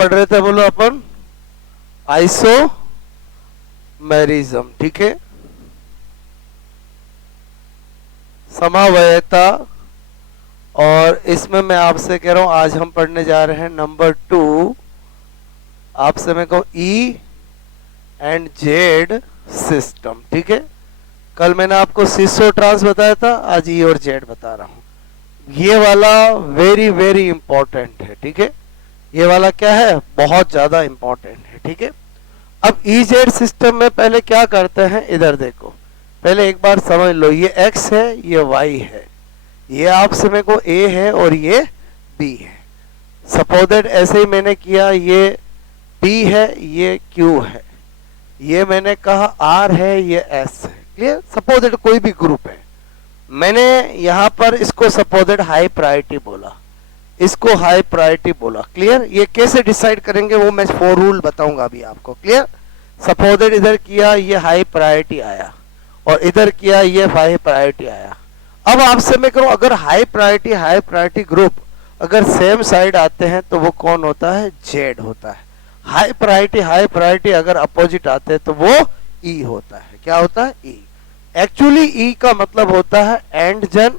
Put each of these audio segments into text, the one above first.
पढ़ रहे थे बोलो अपन आइसोमेरिज्म, ठीक है, समावयता। और इसमें मैं आपसे कह रहा हूं आज हम पढ़ने जा रहे हैं नंबर 2, आपसे मैं कहूं ई एंड जेड सिस्टम, ठीक है। कल मैंने आपको सिसो ट्रांस बताया था, आज ई और जेड बता रहा हूं। ये वाला वेरी वेरी इंपॉर्टेंट है, ठीक है। ये वाला क्या है, बहुत ज्यादा इंपॉर्टेंट है, ठीक है। अब ई जेड सिस्टम में पहले क्या करते हैं, इधर देखो, पहले एक बार समझ लो, ये x है, ये y है, ये आप समय को a है और ये b है। सपोज दैट ऐसे ही मैंने किया, ये p है, ये q है, ये मैंने कहा r है, ये s है, क्लियर। सपोज दैट कोई भी ग्रुप है, मैंने यहां पर इसको सपोज दैट हाई प्रायोरिटी बोला, इसको हाई प्रायोरिटी बोला, क्लियर। ये कैसे डिसाइड करेंगे वो मैं 4 रूल बताऊंगा अभी आपको, क्लियर। सपोज दैट इधर किया ये हाई प्रायोरिटी आया और इधर किया ये हाई प्रायोरिटी आया। अब आपसे मैं कहूं अगर हाई प्रायोरिटी ग्रुप अगर सेम साइड आते हैं तो वो कौन होता है, जेड होता है। हाई प्रायोरिटी अगर अपोजिट आते हैं तो वो ई होता है। क्या होता है, ई। एक्चुअली ई का मतलब होता है एंड जन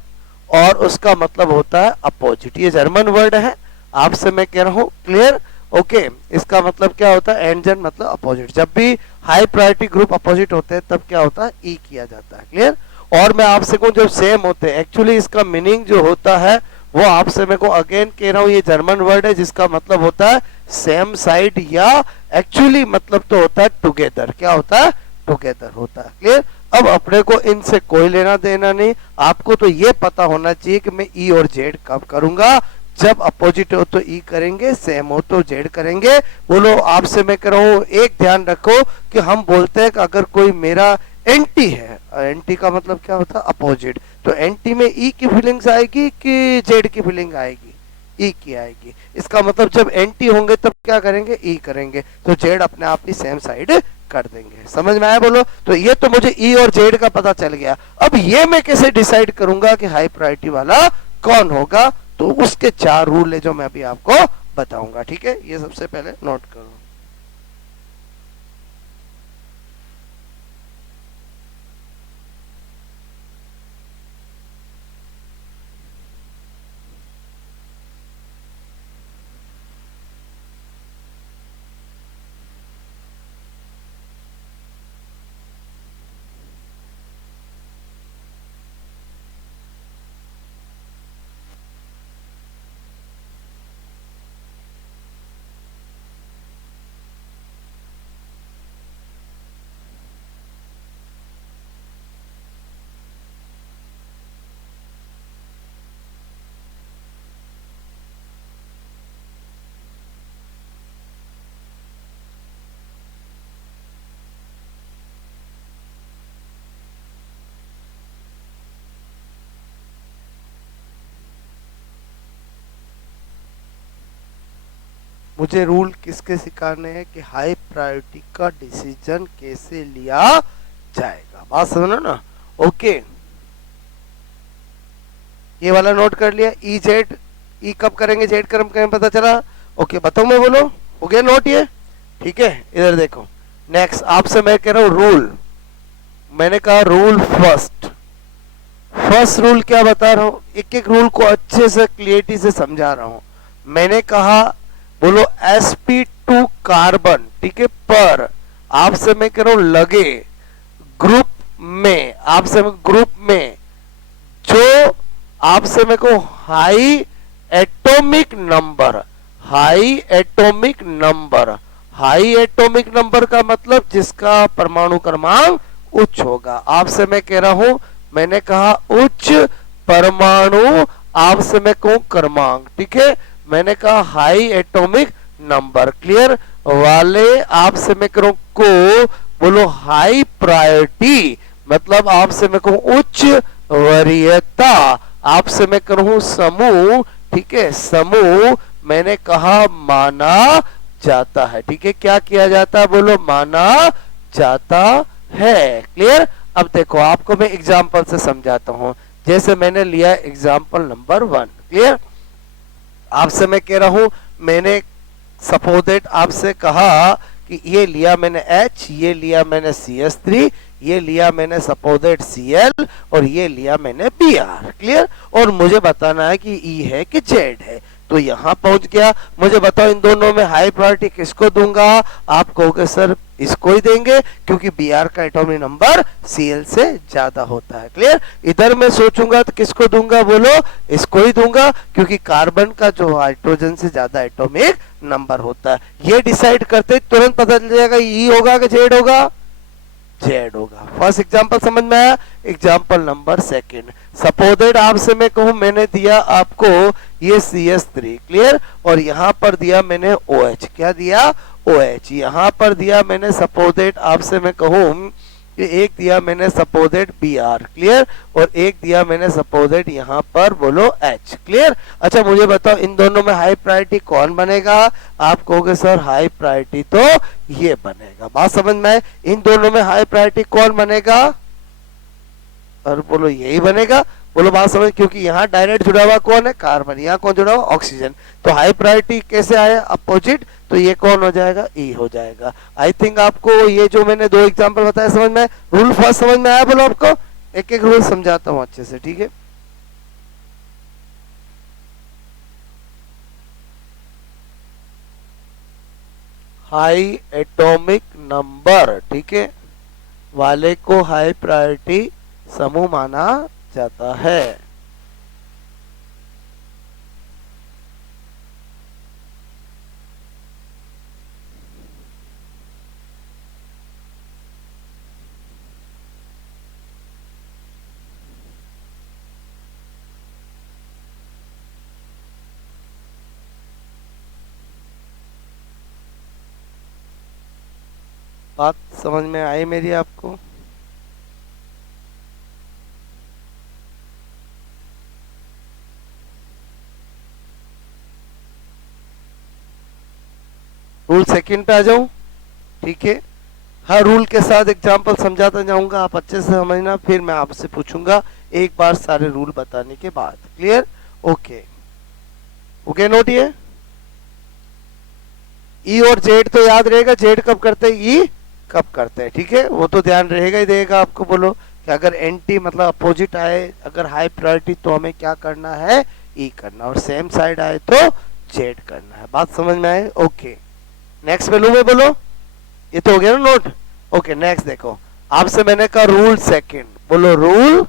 और उसका मतलब होता है अपोजिट। ये जर्मन वर्ड है, आपसे मैं कह रहा हूं, क्लियर, ओके। इसका मतलब क्या होता है, एंड जन मतलब अपोजिट। जब भी हाई प्रायोरिटी ग्रुप अपोजिट होते हैं तब क्या होता है, ई किया जाता है, क्लियर। और मैं आपसे कहूं जब सेम होते हैं, एक्चुअली इसका मीनिंग जो होता है वो आपसे मैं को अगेन कह रहा हूं, ये जर्मन वर्ड है जिसका मतलब होता है सेम साइड, या एक्चुअली मतलब तो होता है टुगेदर। क्या होता है, टुगेदर होता है, क्लियर। अब अपने को इनसे कोई लेना देना नहीं, आपको तो ये पता होना चाहिए कि मैं ई और जेड कब करूंगा, जब अपोजिट हो तो ई करेंगे, सेम हो तो जेड करेंगे। बोलो आपसे मैं कह रहा हूं, एक ध्यान रखो कि हम बोलते हैं कि अगर कोई मेरा एंटी है, एंटी का मतलब क्या होता है, अपोजिट, तो एंटी में ई की फीलिंग्स आएगी कि जेड की फीलिंग आएगी, ई की आएगी। इसका मतलब जब एंटी होंगे तब क्या करेंगे, ई करेंगे, तो जेड अपने आप ही सेम साइड कर देंगे। समझ में आया बोलो। तो ये तो मुझे ई और जेड का पता चल गया। अब ये मैं कैसे डिसाइड करूंगा कि हाई प्रायोरिटी वाला कौन होगा, तो उसके 4 रूल है जो मैं अभी आपको बताऊंगा, ठीक है। ये सबसे पहले नोट करो। मुझे रूल किसके सिखाने हैं कि हाई प्रायोरिटी का डिसीजन कैसे लिया जाएगा, बात समझो ना, ओके। ये वाला नोट कर लिया, ई जेड, ई कब करेंगे, जेड कब करेंगे, पता चला, ओके। बताऊं मैं, बोलो, हो गया नोट ये, ठीक है। इधर देखो, नेक्स्ट आपसे मैं कह रहा हूं रूल, मैंने कहा रूल फर्स्ट रूल क्या बता रहा हूं, एक एक रूल को अच्छे से क्लियरिटी से समझा रहा हूं। मैंने कहा, बोलो sp2 कार्बन, ठीक है, पर आपसे मैं कह रहा हूं लगे ग्रुप में, आपसे मैं ग्रुप में जो आपसे मैं को high atomic number, high atomic number का मतलब जिसका परमाणु क्रमांक उच्च होगा। आपसे मैं कह रहा हूं, मैंने कहा उच्च परमाणु, आपसे मैं कहूं क्रमांक, ठीक है। मैंने कहा हाई एटॉमिक नंबर, क्लियर वाले आपसे मैं करूं को, बोलो हाई प्रायोरिटी मतलब आपसे मैं कहूं उच्च वरीयता, आपसे मैं करूं समूह, ठीक है, समूह मैंने कहा माना जाता है, ठीक है। क्या किया जाता है, बोलो माना जाता है, क्लियर। अब देखो आपको मैं एग्जाम्पल से समझाता हूं, जैसे मैंने लिया एग्जाम्पल नंबर 1, क्लियर। आपसे मैं कह रहा हूं, मैंने सपोज दैट आपसे कहा कि ये लिया मैंने H, ये लिया मैंने CH3, ये लिया मैंने सपोज दैट Cl और ये लिया मैंने Br। क्लियर? और मुझे बताना है कि E है कि Z है। तो यहाँ पहुंच गया। मुझे बताओ इन दोनों में हाई प्रायोरिटी किसको दूंगा? आप कहोगे सर इसको ही देंगे क्योंकि Br का एटॉमिक नंबर Cl से ज्यादा होता है। क्लियर? इधर मैं सोचूंगा तो किसको दूंगा? बोलो, इसको ही दूंगा क्योंकि कार्बन का जो हाइड्रोजन से ज्यादा एटॉमिक नंबर होता है। ये डिसाइड करते तुरंत पता चल जाएगा ई होगा कि जेड होगा? जेड होगा। फर्स्ट एग्जांपल समझ में आया? Example number second, suppose that आपसे मैं कहूं मैंने दिया आपको ये CH3। क्लियर? और यहां पर दिया मैंने OH। क्या दिया? OH। यहां पर दिया मैंने सपोज दैट आपसे मैं कहूं कि एक दिया मैंने सपोज दैट Br। क्लियर? और एक दिया मैंने सपोज दैट यहां पर बोलो H। क्लियर? अच्छा मुझे बताओ इन दोनों में हाई प्रायोरिटी कौन बनेगा? आप कहोगे सर हाई प्रायोरिटी तो ये बनेगा। बात समझ में आए? इन दोनों में हाई प्रायोरिटी कौन बनेगा? और बोलो यही बनेगा। बोलो बात समझ, क्योंकि यहाँ डायरेक्ट जुड़ा हुआ कौन है? कार्बन। यहाँ कौन जुड़ा हुआ? ऑक्सीजन। तो हाई प्रायोरिटी कैसे आया? अपोजिट। तो ये कौन हो जाएगा? ई हो जाएगा। आई थिंक आपको ये जो मैंने दो एग्जांपल बताया समझ में? रूल फर्स्ट समझ में आया? बोलो आपको एक एक रूल समझाता हूँ अच्छे से। ठीक है? हाई एटॉमिक नंबर, ठीक है, वाले को हाई प्रायोरिटी समूह माना जाता है। बात समझ में आई मेरी आपको? रूल सेकंड पे आ जाऊं? ठीक है, हर रूल के साथ एग्जांपल समझाता जाऊंगा, आप अच्छे से समझना, फिर मैं आपसे पूछूंगा एक बार सारे रूल बताने के बाद। क्लियर? ओके ओके, नोट ये ई और जेड तो याद रहेगा, जेड कब करते हैं, ई कब करते हैं। ठीक है, वो तो ध्यान रहेगा ही रहेगा आपको। बोलो कि अगर एंटी मतलब अपोजिट आए, अगर हाई प्रायोरिटी तो हमें क्या करना है? ई करना, और सेम साइड आए तो जेड करना है। बात समझ में आए? ओके, नेक्स्ट वैल्यू में बोलो, ये तो हो गया ना नोट। ओके नेक्स्ट देखो, आपसे मैंने कहा रूल सेकंड, बोलो रूल,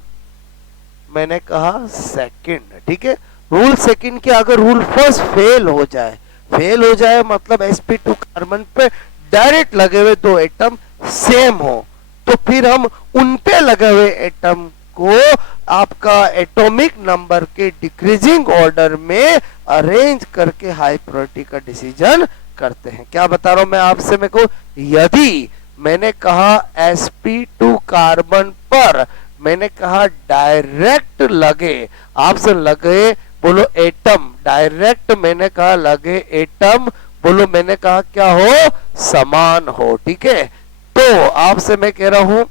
मैंने कहा सेकंड। ठीक है, रूल सेकंड के अगर रूल फर्स्ट फेल हो जाए, फेल हो जाए मतलब sp2 कार्बन पे डायरेक्ट लगे हुए दो एटम सेम हो, तो फिर हम उन पे लगे हुए एटम को आपका एटॉमिक नंबर के डिक्रीजिंग ऑर्डर में अरेंज करके हाई प्रायोरिटी का डिसीजन करते हैं। क्या बता रहा हूं मैं आपसे? मैं को यदि मैंने कहा sp2 कार्बन पर मैंने कहा डायरेक्ट लगे, आपसे लगे, बोलो एटम, डायरेक्ट मैंने कहा लगे एटम, बोलो मैंने कहा क्या हो? समान हो। ठीक है, तो आपसे मैं कह रहा हूं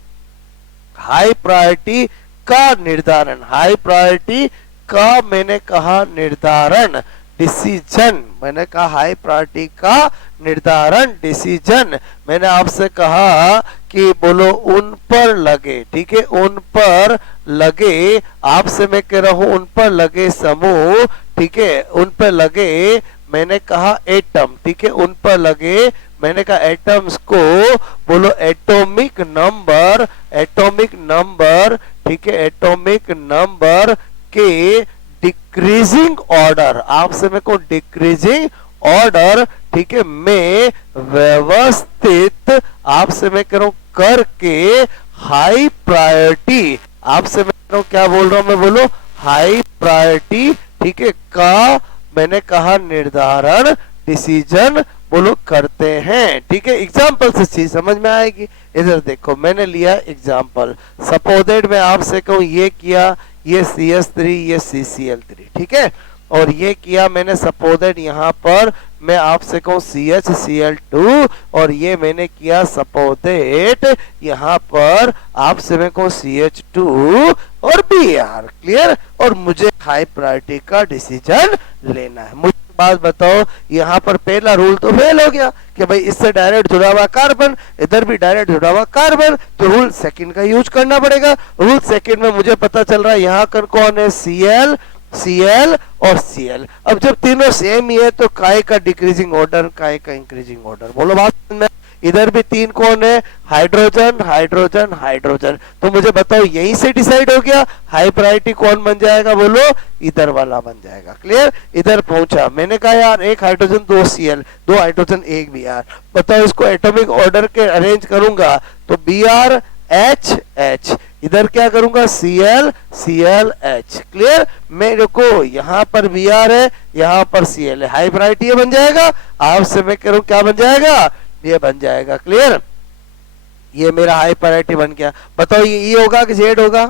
हाई प्रायोरिटी का निर्धारण, हाई प्रायोरिटी का मैंने कहा निर्धारण, डिसीजन, मैंने कहा हाई प्रायोरिटी का निर्धारण, डिसीजन, मैंने आपसे कहा कि बोलो उन पर लगे, ठीक है, उन पर लगे, आपसे मैं कह रहा हूं उन पर लगे समूह, ठीक है, उन पर लगे, मैंने कहा एटम, ठीक है, उन पर लगे, मैंने कहा एटम्स को बोलो एटॉमिक नंबर, एटॉमिक नंबर, ठीक है, एटॉमिक नंबर के डिक्रीजिंग ऑर्डर, आपसे मेरे को डिक्रीजिंग ऑर्डर, ठीक है, में व्यवस्थित, आपसे मैं कह रहा हूं करके हाई प्रायोरिटी, आपसे मैं कह रहा हूं क्या बोल रहा हूं मैं? बोलो हाई प्रायोरिटी, ठीक है, का मैंने कहा निर्धारण, डिसीजन बोलो करते हैं। ठीक है, एग्जाम्पल से चीज समझ में आएगी। इधर देखो मैंने लिया एग्जाम्पल, सपोज दैट मैं आपसे कहूं ये किया, ये CH3, ये CCl3, ठीक है, और ये किया मैंने सपोज दैट यहाँ पर मैं आपसे कहूं CHCl2, और ये मैंने किया सपोज दैट यहाँ पर आपसे मैं कहूं CH2 और Br। क्लियर? और मुझे हाई प्रायोरिटी का डिसीजन लेना है। मुझे बात बताओ, यहाँ पर पहला रूल तो फेल हो गया कि भाई इससे डायरेक्ट जुड़ा हुआ कार्बन, इधर भी डायरेक्ट जुड़ा हुआ कार्बन, तो रूल सेकंड का यूज करना पड़ेगा। रूल सेकंड में मुझे पता चल रहा है यहाँ कर कौन है, Cl, Cl और Cl। अब जब तीनों सेम ही है तो काय का डिक्रीजिंग ऑर्डर, काय का इंक्रीजिंग ऑर्डर, बोलो बात में। इधर भी तीन कौन है, हाइड्रोजन हाइड्रोजन हाइड्रोजन, तो मुझे बताओ यहीं से डिसाइड हो गया हाई प्रायोरिटी कौन बन जाएगा, बोलो इधर वाला बन जाएगा। क्लियर, इधर पहुंचा, मैंने कहा यार एक हाइड्रोजन दो Cl, दो हाइड्रोजन एक Br, बताओ इसको एटॉमिक ऑर्डर के अरेंज करूंगा तो Br H H, इधर क्या करूंगा Cl Cl H। क्लियर, मेरे को यहाँ पर Br है, यहाँ पर Cl है, हाई प्रायोरिटी ये बन जाएगा। आपसे मैं कह रहा हूं क्या बन जाएगा, ये बन जाएगा। क्लियर, ये मेरा हाई प्रायोरिटी बन गया। बताओ ये ई होगा कि जेड होगा,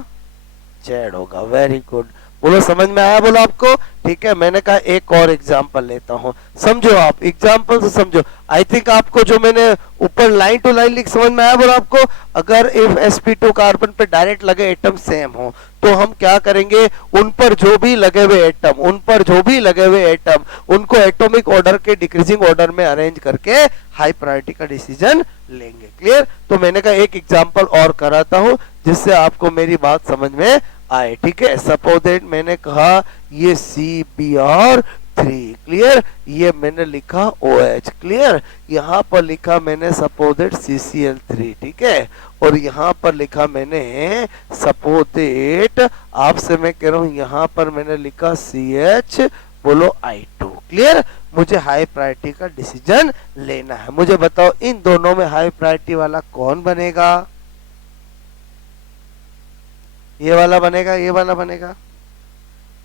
जेड होगा। वेरी गुड, बोलो समझ में आया, बोलो आपको। ठीक है, मैंने कहा एक और एग्जांपल लेता हूं, समझो आप एग्जांपल से समझो। आई थिंक आपको जो मैंने ऊपर लाइन टू लाइन लिख समझ में आया, बोलो आपको। अगर इफ sp2 कार्बन पे डायरेक्ट लगे एटम सेम हो तो हम क्या करेंगे, उन पर जो भी लगे हुए एटम, उन पर जो भी लगे हुए एटम, उनको एटॉमिक ऑर्डर के डिक्रीजिंग ऑर्डर में अरेंज करके हाई प्रायोरिटी का डिसीजन लेंगे। क्लियर, तो मैंने कहा एक एग्जांपल और कराता हूं जिससे आपको मेरी बात समझ में आए। ठीक है, सपोज दैट मैंने कहा ये CBr3, क्लियर, ये मैंने लिखा OH, क्लियर, यहाँ पर लिखा मैंने सपोज दैट CCl3, ठीक है, और यहाँ पर लिखा मैंने सपोज दैट, आपसे मैं कह रहा हूँ यहाँ पर मैंने लिखा CH, बोलो I2। क्लियर, मुझे हाई प्रायोरिटी का डिसीजन लेना है। मुझे बताओ इन दोनों में हाई प्रायोरिटी वाला कौन बनेगा, ये वाला बनेगा, ये वाला बनेगा,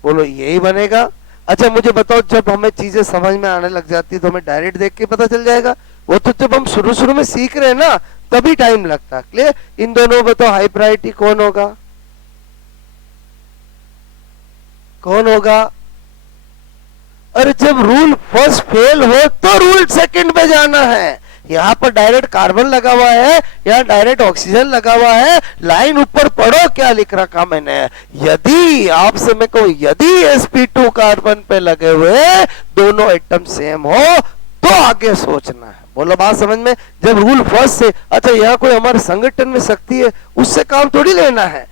बोलो यही बनेगा। अच्छा मुझे बताओ, जब हमें चीजें समझ में आने लग जाती है तो हमें डायरेक्ट देख के पता चल जाएगा, वो तो जब हम शुरू शुरू में सीख रहे हैं ना तभी टाइम लगता है। क्लियर, इन दोनों बताओ हाई प्रायोरिटी कौन होगा, कौन होगा। अरे जब रूल फर्स्ट फेल हो तो रूल सेकंड पे जाना है। यहाँ पर डायरेक्ट कार्बन लगा हुआ है, यहाँ डायरेक्ट ऑक्सीजन लगा हुआ है, लाइन ऊपर पढ़ो क्या लिख रखा मैंने। यदि आपसे मैं कहूं यदि sp2 कार्बन पे लगे हुए दोनों एटम सेम हो तो आगे सोचना है, बोलो बात समझ में। जब रूल फर्स्ट से, अच्छा यहाँ कोई हमारे संगठन में शक्ति है उससे काम थोड़ी लेना है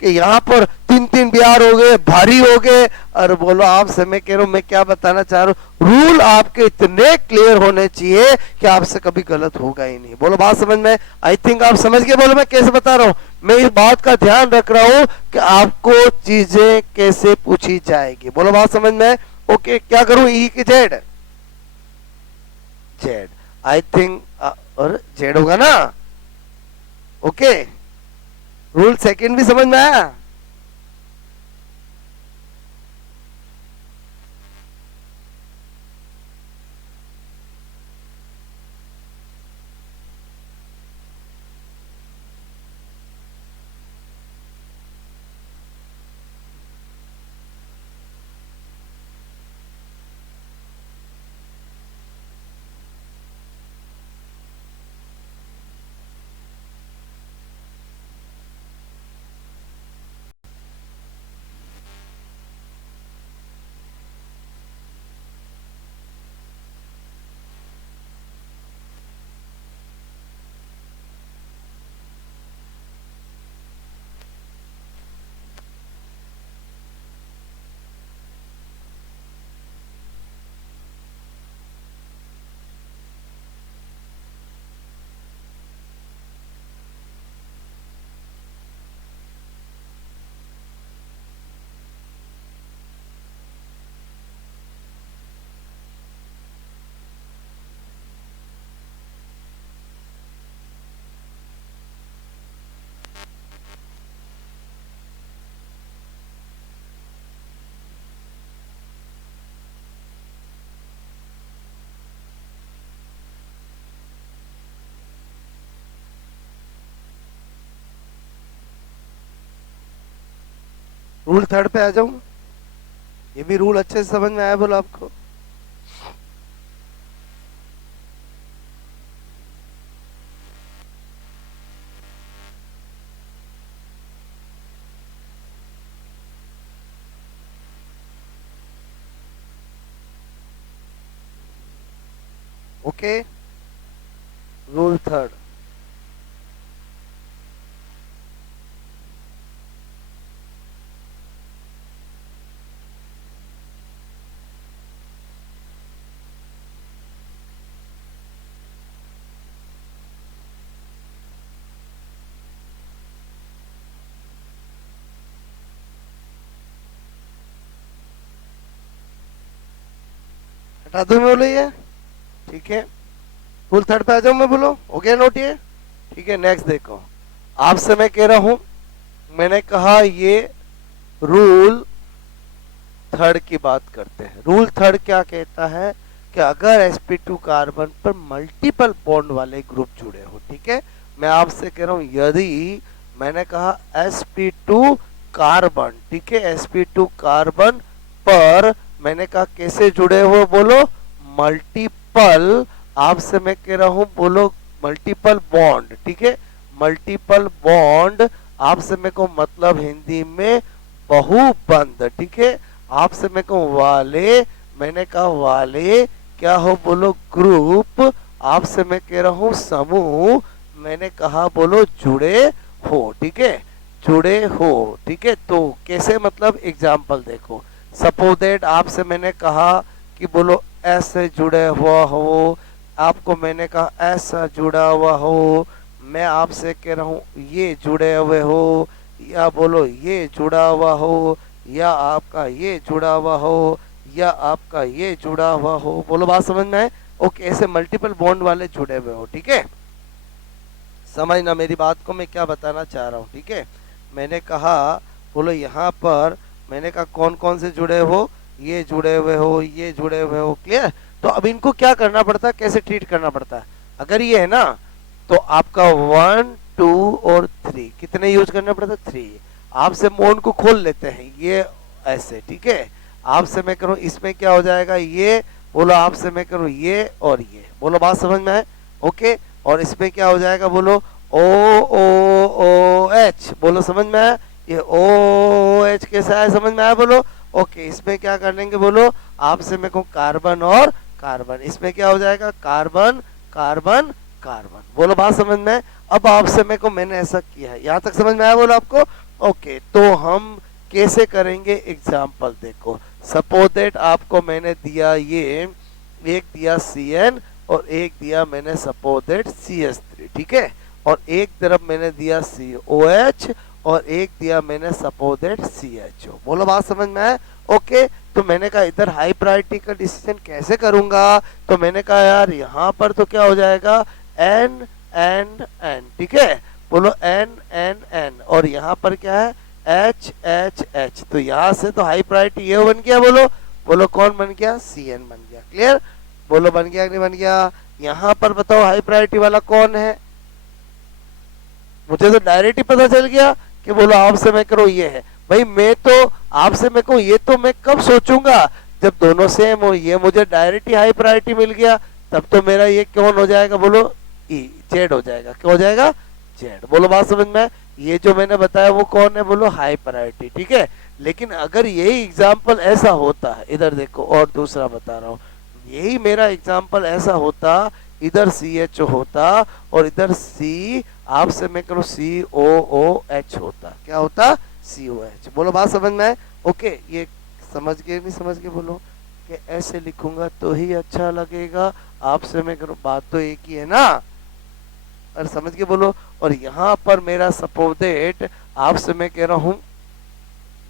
कि यहाँ पर तीन तीन बिहार हो गए, भारी हो गए। और बोलो आपसे मैं कह रहा हूं, मैं क्या बताना चाह रहा हूं, रूल आपके इतने क्लियर होने चाहिए कि आपसे कभी गलत होगा ही नहीं। बोलो बात समझ में। आई थिंक आप समझ गए, बोलो मैं कैसे बता रहा हूं। मैं इस बात का ध्यान रख रहा हूं कि आपको चीजें कैसे पूछी जाएगी, बोलो बात समझ में। ओके, क्या करूं, ई की जेड, जेड आई थिंक, और जेड होगा ना। ओके, रूल सेकंड भी समझ में आया। रूल थर्ड पे आ जाऊं, ये भी रूल अच्छे से समझ में आया, बोलो आपको। ओके, रूल थर्ड, हटा दूं मैं बोलो ये, ठीक है। रूल थर्ड पे आ जाऊं मैं बोलो, हो गया नोट ये, ठीक है। नेक्स्ट देखो, आपसे मैं कह रहा हूं, मैंने कहा ये रूल थर्ड की बात करते हैं। रूल थर्ड क्या कहता है कि अगर sp2 कार्बन पर मल्टीपल बॉन्ड वाले ग्रुप जुड़े हो, ठीक है। मैं आपसे कह रहा हूं यदि मैंने कहा sp2 कार्बन, ठीक है, sp2 कार्बन पर मैंने कहा कैसे जुड़े हो बोलो, मल्टीपल, आपसे मैं कह रहा हूं बोलो मल्टीपल बॉन्ड, ठीक है, मल्टीपल बॉन्ड, आपसे मेरे को मतलब हिंदी में बहुबंध, ठीक है। आपसे मैं कहूं वाले, मैंने कहा वाले क्या हो बोलो ग्रुप, आपसे मैं कह रहा हूं समूह, मैंने कहा बोलो जुड़े हो, ठीक है, जुड़े हो, ठीक है। तो कैसे मतलब एग्जाम्पल देखो, सपोज दैट आपसे मैंने कहा कि बोलो ऐसे जुड़े हुआ हो, आपको मैंने कहा ऐसा जुड़ा हुआ हो, मैं आपसे कह रहा हूं ये जुड़े हुए हो, या बोलो ये जुड़ा हुआ हो, या आपका ये जुड़ा हुआ हो, या आपका ये जुड़ा हुआ हो, बोलो बात समझ में आए। ओके, ऐसे मल्टीपल बॉन्ड वाले जुड़े हुए हो, ठीक है। समझना मेरी बात को, मैं क्या बताना चाह रहा हूँ, ठीक है। मैंने कहा बोलो यहाँ पर, मैंने कहा कौन कौन से जुड़े हो, ये जुड़े हुए हो, ये जुड़े हुए हो, क्लियर। तो अब इनको क्या करना पड़ता है, कैसे ट्रीट करना पड़ता है, अगर ये है ना तो आपका 1 2 और 3 कितने यूज करने पड़ते हैं, 3। आपसे मोड को खोल लेते हैं ये ऐसे, ठीक है। आपसे मैं करूं इसमें क्या हो जाएगा ये, बोलो आपसे मैं करूं ये और ये, बोलो बात समझ में आए। ओके, और इसमें क्या हो जाएगा बोलो ओ ओ ओ एच, बोलो समझ में आया, ये ओ एच कैसा है समझ में आया बोलो। ओके, इसमें क्या कर लेंगे बोलो, आपसे मैं कहूं कार्बन और कार्बन, इसमें क्या हो जाएगा कार्बन कार्बन कार्बन, बोलो बात समझ में। अब आपसे मेरे को मैंने ऐसा किया है, यहाँ तक समझ में आया बोलो आपको। ओके, तो हम कैसे करेंगे एग्जाम्पल देखो, सपोज दैट आपको मैंने दिया ये, एक दिया CN और एक दिया मैंने सपोज दैट CH3, ठीक है, और एक तरफ मैंने दिया COH और एक दिया मैंने सपोज दैट CHO, बोलो बात समझ में आया। ओके, तो मैंने कहा इधर हाई प्रायोरिटी का डिसीजन कैसे करूंगा, तो मैंने कहा यार यहाँ पर तो क्या हो जाएगा N एंड N, ठीक है, बोलो N N N, और यहाँ पर क्या है H H H, तो यहाँ से तो हाई प्रायोरिटी ये बन गया, बोलो बोलो कौन बन गया, CN बन गया, क्लियर, बोलो बन गया कि नहीं बन गया। यहाँ पर बताओ हाई प्रायोरिटी वाला कौन है, मुझे तो डायरेक्ट ही पता चल गया कि बोलो आपसे मैं करो ये है। भाई मैं तो आपसे मैं कहूँ ये तो मैं कब सोचूंगा जब दोनों सेम हो, ये मुझे डायरेक्ट ही हाई प्रायोरिटी मिल गया, तब तो मेरा ये कौन हो जाएगा बोलो ई जेड हो जाएगा, क्या हो जाएगा जेड, बोलो बात समझ में। ये जो मैंने बताया वो कौन है बोलो हाई प्रायोरिटी, ठीक है। लेकिन अगर यही एग्जाम्पल ऐसा होता है, इधर देखो और दूसरा बता रहा हूँ, यही मेरा एग्जाम्पल ऐसा होता, इधर CH होता और इधर C, आपसे मैं करूँ COOH होता, क्या होता COH, बोलो बात समझ में आए। ओके, ये समझ गए नहीं समझ गए बोलो, कि ऐसे लिखूंगा तो ही अच्छा लगेगा, आपसे मैं करूँ बात तो एक ही है ना, और समझ के बोलो। और यहाँ पर मेरा सपोज दैट आपसे मैं कह रहा हूँ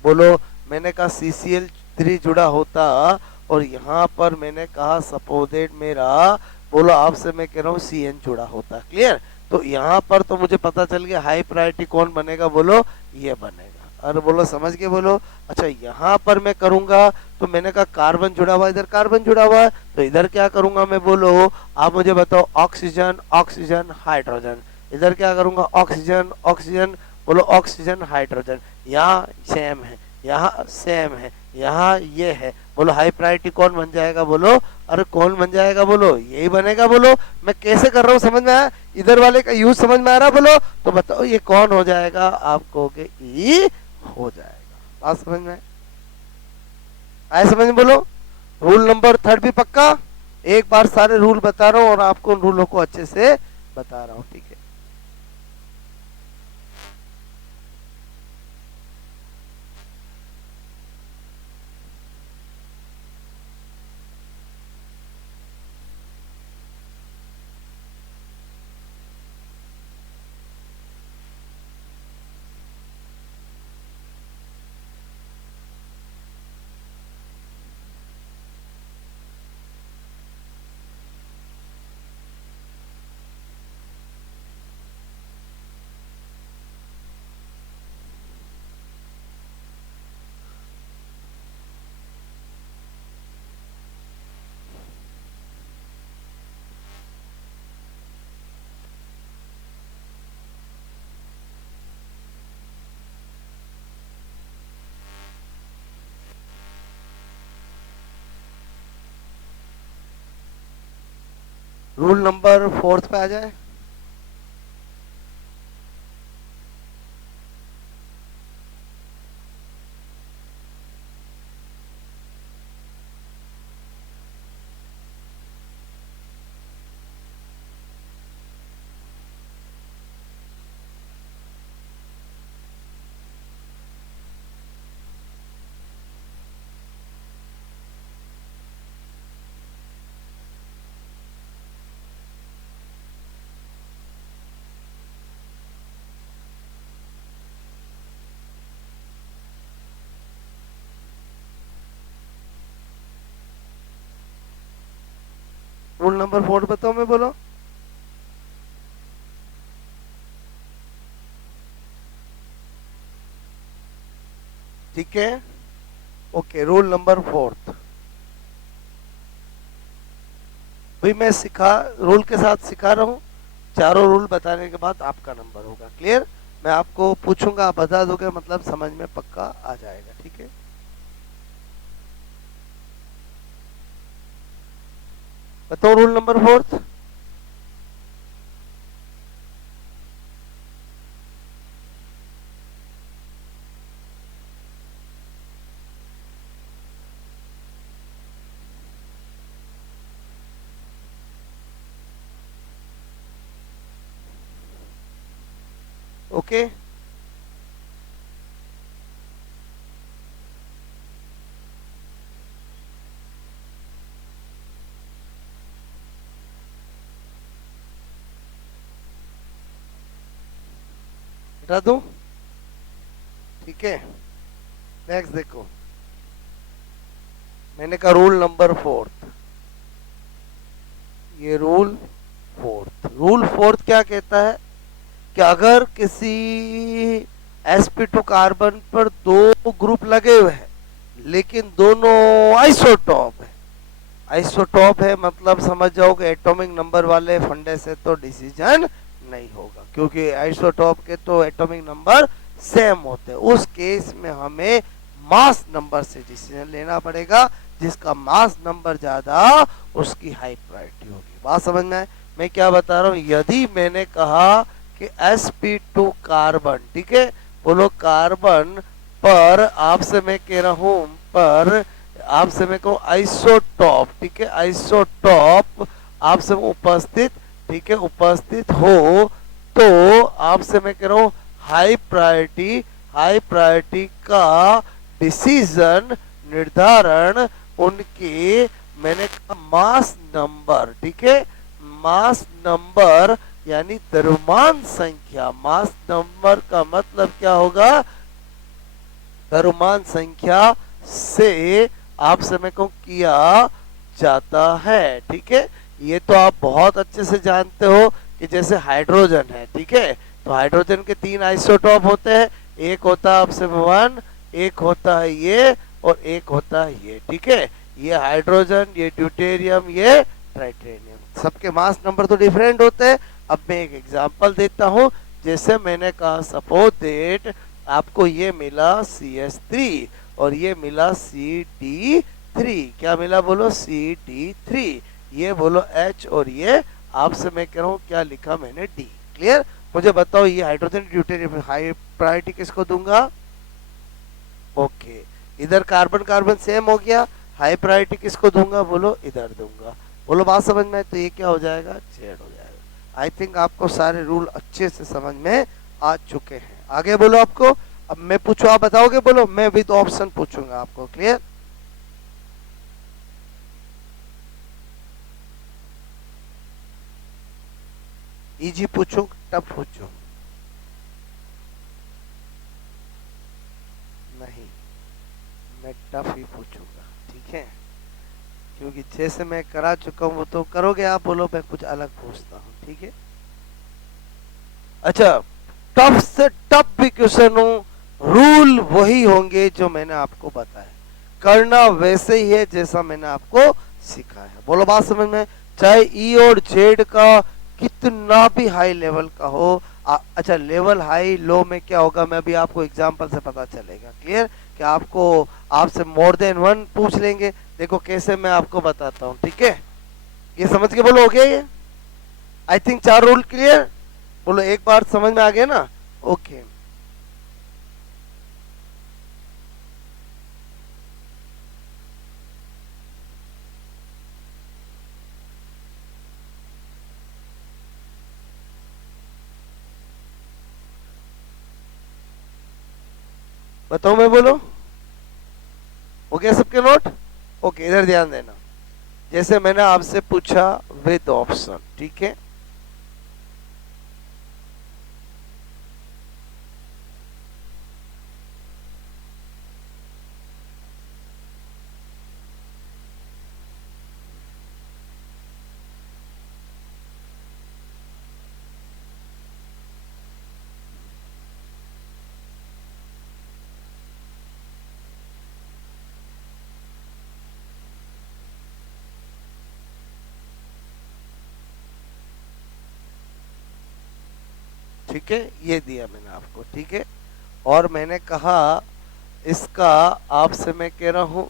बोलो, मैंने कहा CCl3 जुड़ा होता और यहाँ पर मैंने कहा सपोज दैट मेरा बोलो आपसे मैं कह रहा हूँ CN जुड़ा होता, क्लियर। तो यहाँ पर तो मुझे पता चल गया हाई प्रायोरिटी कौन बनेगा बोलो ये बनेगा, अरे बोलो समझ के बोलो। अच्छा, यहाँ पर मैं करूंगा तो मैंने कहा कार्बन जुड़ा हुआ, इधर कार्बन जुड़ा हुआ है, तो इधर क्या करूंगा मैं बोलो, आप मुझे बताओ ऑक्सीजन ऑक्सीजन हाइड्रोजन, इधर क्या करूंगा ऑक्सीजन ऑक्सीजन, बोलो ऑक्सीजन हाइड्रोजन, यहाँ सेम है यहाँ सेम है यहाँ ये है, बोलो हाई प्रायोरिटी कौन बन जाएगा बोलो, अरे कौन बन जाएगा बोलो यही बनेगा, बोलो मैं कैसे कर रहा हूँ समझ में आया, इधर वाले का यूज समझ में आ रहा बोलो, तो बताओ ये कौन हो जाएगा, आप कहोगे ई हो जाएगा, बात समझ में आए समझ में बोलो। रूल नंबर थर्ड भी पक्का, एक बार सारे रूल बता रहा हूँ और आपको उन रूलों को अच्छे से बता रहा हूँ, ठीक है। रूल नंबर 4 पे आ जाए। रूल नंबर 4 बताओ, मैं बोलो। ठीक है, ओके। रूल नंबर 4 भाई मैं सिखा, रूल के साथ सिखा रहा हूँ। चारों रूल बताने के बाद आपका नंबर होगा, क्लियर। मैं आपको पूछूंगा, आप बता दोगे, मतलब समझ में पक्का आ जाएगा, ठीक है। बताओ रूल नंबर 4। ओके, हटा दूं, ठीक है। नेक्स्ट देखो, मैंने कहा रूल नंबर 4, ये रूल 4 क्या कहता है कि अगर किसी sp2 कार्बन पर दो ग्रुप लगे हुए हैं लेकिन दोनों आइसोटॉप है, आइसोटॉप है मतलब समझ जाओ कि एटॉमिक नंबर वाले फंडे से तो डिसीजन नहीं होगा, क्योंकि आइसोटॉप के तो एटॉमिक नंबर सेम होते हैं। उस केस में हमें मास नंबर से डिसीजन लेना पड़ेगा, जिसका मास नंबर ज्यादा उसकी हाई प्रायोरिटी होगी। बात समझ में आए मैं क्या बता रहा हूँ? यदि मैंने कहा कि sp2 कार्बन, ठीक है, बोलो कार्बन पर आपसे मैं कह रहा हूं, पर आपसे मैं कहूँ आइसोटॉप, ठीक है, आइसोटॉप आपसे उपस्थित, ठीक है, उपस्थित हो, तो आपसे मैं कह रहा हूँ हाई प्रायोरिटी का डिसीजन निर्धारण उनके, मैंने कहा मास नंबर, ठीक है, मास नंबर यानी द्रव्यमान संख्या। मास नंबर का मतलब क्या होगा? द्रव्यमान संख्या से आप समय को किया जाता है, ठीक है। ये तो आप बहुत अच्छे से जानते हो कि जैसे हाइड्रोजन है, ठीक है, तो हाइड्रोजन के 3 आइसोटॉप होते हैं, एक होता है आपसे 1, एक होता है ये, और एक होता है ये, ठीक है। ये हाइड्रोजन, ये ड्यूटेरियम, ये ट्राइटेरियम, सबके मास नंबर तो डिफरेंट होते हैं। अब मैं एक एग्जांपल देता हूं, जैसे मैंने कहा सपोज दैट आपको ये मिला CH3 और ये मिला CD3, क्या मिला बोलो? CD3, ये बोलो H और ये आपसे मैं कह रहा हूँ क्या लिखा मैंने D, क्लियर। मुझे बताओ ये हाइड्रोजन ड्यूटेरियम हाई प्रायोरिटी किसको दूंगा? ओके, इधर कार्बन कार्बन सेम हो गया, हाई प्रायोरिटी किसको दूंगा बोलो? इधर दूंगा। बोलो बात समझ में? तो ये क्या हो जाएगा? जेड हो जाएगा। आई थिंक आपको सारे रूल अच्छे से समझ में आ चुके हैं। आगे बोलो आपको। अब मैं पूछू, आप बताओगे? बोलो, मैं विद ऑप्शन पूछूंगा आपको। क्लियर? इजी पूछूं, टफ पूछूं? नहीं, मैं टफ ही पूछूंगा, ठीक है? क्योंकि जैसे मैं करा चुका हूं वो तो करोगे आप। बोलो मैं कुछ अलग पूछता हूँ, ठीक है? अच्छा, टफ से टफ भी क्वेश्चन हो, रूल वही होंगे जो मैंने आपको बताया, करना वैसे ही है जैसा मैंने आपको सिखाया है। बोलो बात समझ में? चाहे ई और जेड का कितना भी हाई लेवल का हो। अच्छा, लेवल हाई लो में क्या होगा, मैं भी आपको एग्जांपल से पता चलेगा। क्लियर? कि आपको आपसे मोर देन वन पूछ लेंगे। देखो कैसे मैं आपको बताता हूँ, ठीक है? ये समझ के बोलो, हो गया ये? I think 4 rule clear. बोलो एक बार समझ में आ गया ना? ओके। बताओ, मैं बोलो? हो गया सबके नोट? ओके, इधर ध्यान देना। जैसे मैंने आपसे पूछा विद ऑप्शन, ठीक है? ठीक है, ये दिया मैंने आपको, ठीक है? और मैंने कहा इसका, आपसे मैं कह रहा हूं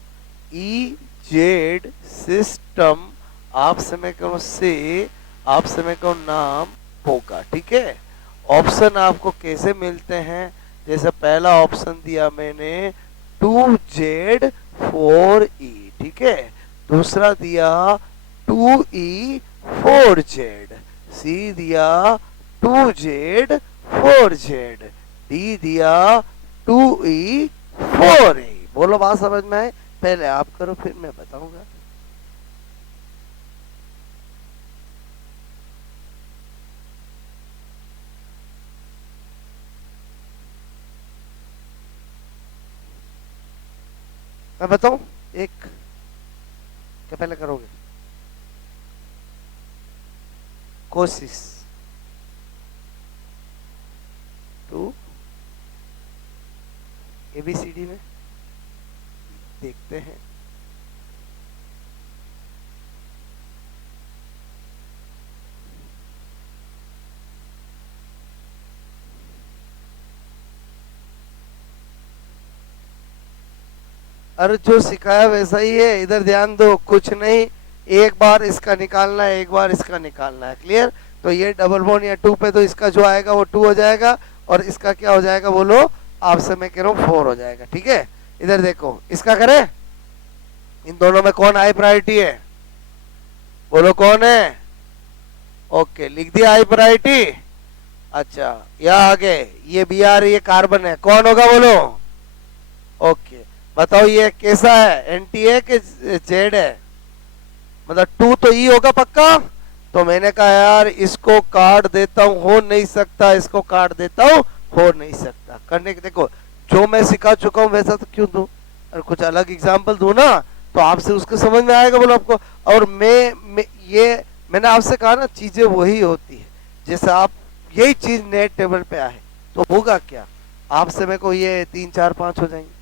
ई जेड सिस्टम, आपसे मैं कहूँ से, आपसे मैं कहूँ नाम होगा, ठीक है? ऑप्शन आपको कैसे मिलते हैं? जैसे पहला ऑप्शन दिया मैंने 2Z4E, ठीक है? दूसरा दिया 2E4Z, सी दिया 2Z4Z, डी दिया 2E4E। बोलो बात समझ में आए? पहले आप करो फिर मैं बताऊंगा। मैं बताऊं? एक क्या पहले करोगे? कोशिश टू ABCD में देखते हैं। अरे जो सिखाया वैसा ही है, इधर ध्यान दो, कुछ नहीं। एक बार इसका निकालना है, एक बार इसका निकालना है। क्लियर? तो ये डबल बॉन्ड या 2 पे तो इसका जो आएगा वो 2 हो जाएगा, और इसका क्या हो जाएगा बोलो? आपसे मैं कह रहा हूँ 4 हो जाएगा, ठीक है? इधर देखो, इसका करें? इन दोनों में कौन हाई प्रायोरिटी है? बोलो कौन है? ओके, लिख दिया हाई प्रायोरिटी। अच्छा, या आगे ये Br, ये कार्बन है, कौन होगा बोलो? ओके, बताओ ये कैसा है? एंटी है कि जेड है? मतलब 2 तो ई होगा पक्का। तो मैंने कहा यार इसको काट देता हूं, हो नहीं सकता, इसको काट देता हूं, हो नहीं सकता। करने के देखो, जो मैं सिखा चुका हूं वैसा तो क्यों दूं? और कुछ अलग एग्जांपल दूं ना, तो आपसे उसको समझ में आएगा बोलो आपको। और ये मैंने आपसे कहा ना, चीजें वही होती है। जैसे आप यही चीज नेट टेबल पे आए तो होगा क्या? आपसे मेरे को ये 3 4 5 हो जाएंगे।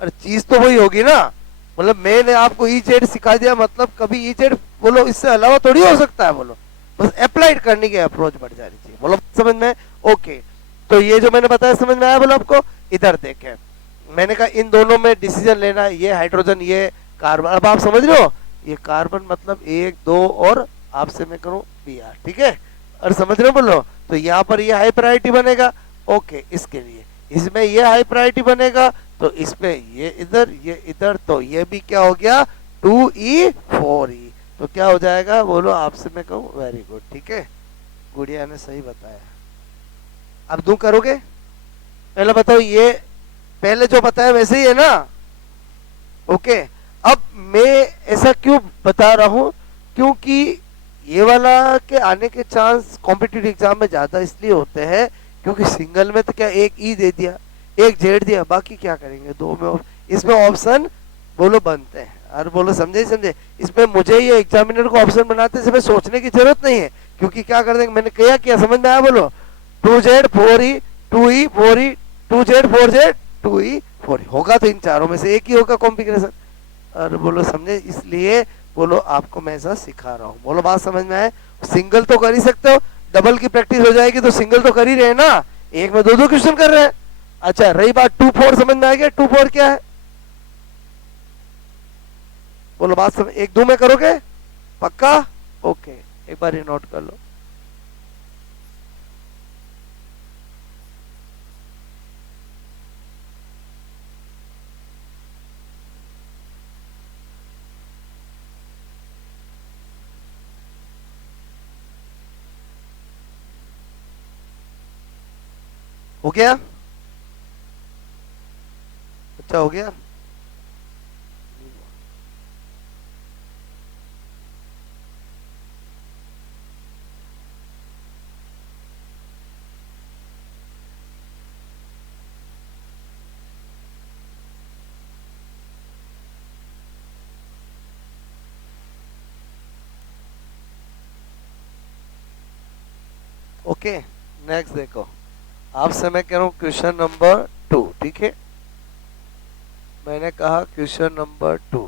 अरे चीज तो वही होगी ना। मतलब मैंने आपको ई जेड सिखा दिया, मतलब कभी ई जेड बोलो इससे अलावा थोड़ी हो सकता है। बोलो बस अप्लाइड करने की अप्रोच बढ़ जानी चाहिए। बोलो समझ में? ओके, तो ये जो मैंने बताया समझ में आया? बोलो आपको। इधर देखें, मैंने कहा इन दोनों में डिसीजन लेना है, ये हाइड्रोजन ये कार्बन। अब आप समझ रहे हो, ये कार्बन मतलब 1 2 और आपसे मैं करूं Br, ठीक है? और समझ रहे हो? बोलो तो यहाँ पर ये हाई प्रायोरिटी बनेगा। ओके, इसके लिए इसमें ये हाई प्रायोरिटी बनेगा, तो इसमें ये इधर, ये इधर, तो ये भी क्या हो गया? 2E4E। तो क्या हो जाएगा बोलो, आपसे मैं कहूँ वेरी गुड। ठीक है, गुड़िया ने सही बताया। अब दूं करोगे? पहले बताओ, ये पहले जो बताया वैसे ही है ना? ओके। अब मैं ऐसा क्यों बता रहा हूं, क्योंकि ये वाला के आने के चांस कॉम्पिटिटिव एग्जाम में ज्यादा इसलिए होते हैं क्योंकि सिंगल में तो क्या एक ई दे दिया, एक जेड दिया, बाकी क्या करेंगे दो में इसमें ऑप्शन बोलो बनते हैं। और बोलो समझे समझे, इसमें मुझे ये एग्जामिनर को ऑप्शन बनाते समय सोचने की जरूरत नहीं है, क्योंकि क्या कर देंगे, मैंने क्या किया समझ में आया बोलो? 2Z 4E 2E 4E 2Z 4Z 2E 4E होगा, तो इन चारों में से एक ही होगा कॉन्फ़िगरेशन। और बोलो समझे, इसलिए बोलो आपको मैं ऐसा सिखा रहा हूँ। बोलो बात समझ में आए? सिंगल तो कर ही सकते हो, डबल की प्रैक्टिस हो जाएगी तो सिंगल तो कर ही रहे ना, एक में दो दो क्वेश्चन कर रहे हैं। अच्छा रही बात 2-4 समझ में आ गया? 2-4 क्या है बोलो बात समझ, एक दो में करोगे पक्का? ओके, एक बार ये नोट कर लो। हो गया? अच्छा हो गया। ओके, नेक्स्ट देखो, आपसे मैं कह रहा हूं क्वेश्चन नंबर 2। ठीक है, मैंने कहा क्वेश्चन नंबर 2।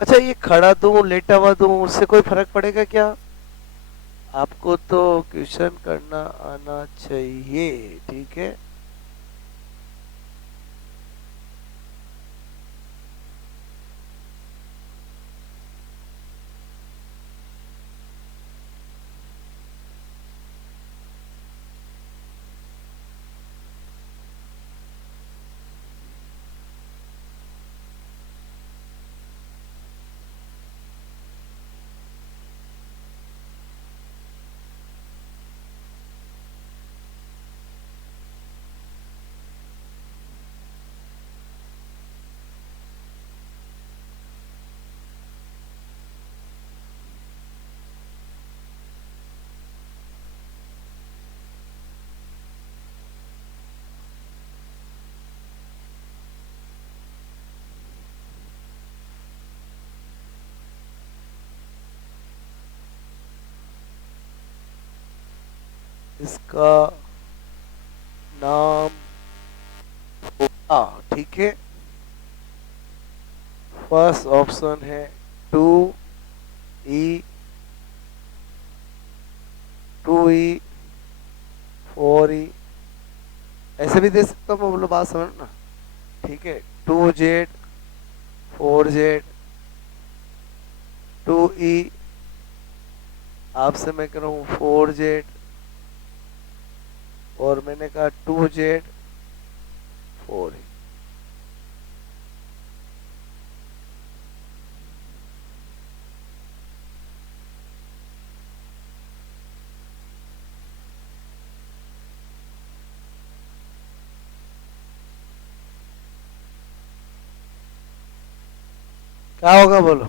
अच्छा ये खड़ा दूं लेटा हुआ दूं उससे कोई फर्क पड़ेगा क्या? आपको तो क्वेश्चन करना आना चाहिए। ठीक है, इसका नाम होगा, ठीक है, फर्स्ट ऑप्शन है 2E 2E 4E, ऐसे भी दे सकता हूँ, बोलो बात समझना। ठीक है, 2Z 4Z 2E, आपसे मैं कह रहा हूँ 4Z, और मैंने कहा 2Z 4E। क्या होगा बोलो?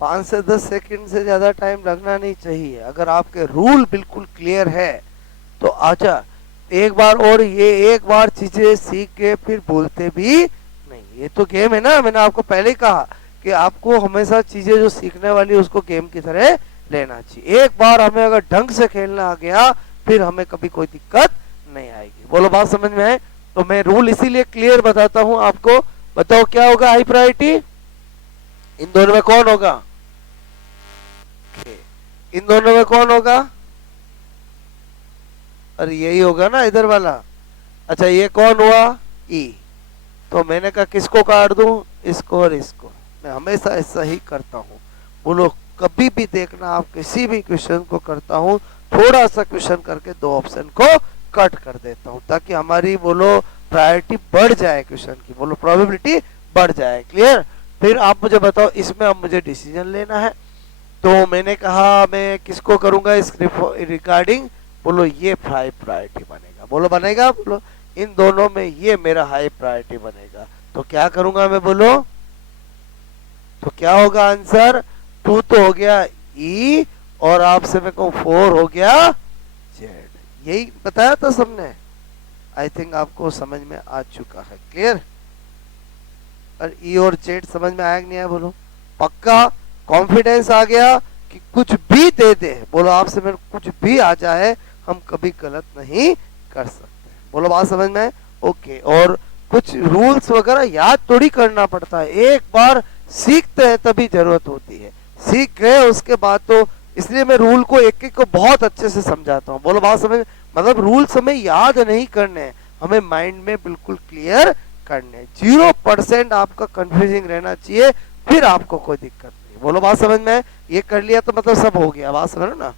5 से 10 सेकंड से ज्यादा टाइम लगना नहीं चाहिए। अगर आपके रूल बिल्कुल क्लियर है तो आजा एक बार, और ये एक बार चीजें सीख के फिर बोलते भी नहीं। ये तो गेम है ना, मैंने आपको पहले ही कहा कि आपको हमेशा चीजें जो सीखने वाली है उसको गेम की तरह लेना चाहिए। एक बार हमें अगर ढंग से खेलना आ गया फिर हमें कभी कोई दिक्कत नहीं आएगी। बोलो बात समझ में आए? तो मैं रूल इसीलिए क्लियर बताता हूं आपको। बताओ क्या होगा हाई प्रायोरिटी? इन दोनों में कौन होगा? इन दोनों में कौन होगा? अरे यही होगा ना इधर वाला। अच्छा ये कौन हुआ? ई। तो मैंने कहा किसको काट दूं, इसको और इसको। मैं हमेशा ऐसा ही करता हूं। बोलो कभी भी देखना, आप किसी भी क्वेश्चन को करता हूं थोड़ा सा क्वेश्चन करके दो ऑप्शन को कट कर देता हूं ताकि हमारी बोलो प्रायोरिटी बढ़ जाए क्वेश्चन की, बोलो प्रोबेबिलिटी बढ़ जाए। क्लियर? फिर आप मुझे बताओ, इसमें अब मुझे डिसीजन लेना है, तो मैंने कहा मैं किसको करूंगा इस रिगार्डिंग, बोलो ये हाई प्रायोरिटी बनेगा, बोलो बनेगा, बोलो इन दोनों में ये मेरा हाई प्रायोरिटी बनेगा। तो क्या करूंगा मैं, बोलो तो क्या होगा आंसर, 2 तो हो गया ई, और आपसे मैं कहूं 4 हो गया जेड। यही बताया था सबने, आई थिंक आपको समझ में आ चुका है। क्लियर? और ई और जेड समझ में आया कि नहीं आया, बोलो पक्का कॉन्फिडेंस आ गया कि कुछ भी दे दे, बोलो आपसे मेरे कुछ भी आ जाए हम कभी गलत नहीं कर सकते, बोलो बात समझ में? ओके। और कुछ रूल्स वगैरह याद थोड़ी करना पड़ता है, एक बार सीखते हैं तभी जरूरत होती है, सीख गए उसके बाद तो, इसलिए मैं रूल को एक एक को बहुत अच्छे से समझाता हूँ, बोलो बात समझ? मतलब रूल्स हमें याद नहीं करने, हमें माइंड में बिल्कुल क्लियर करने, 0% आपका कंफ्यूजिंग रहना चाहिए, फिर आपको कोई दिक्कत नहीं, बोलो बात समझ में? ये कर लिया तो मतलब सब हो गया, बात समझ ना?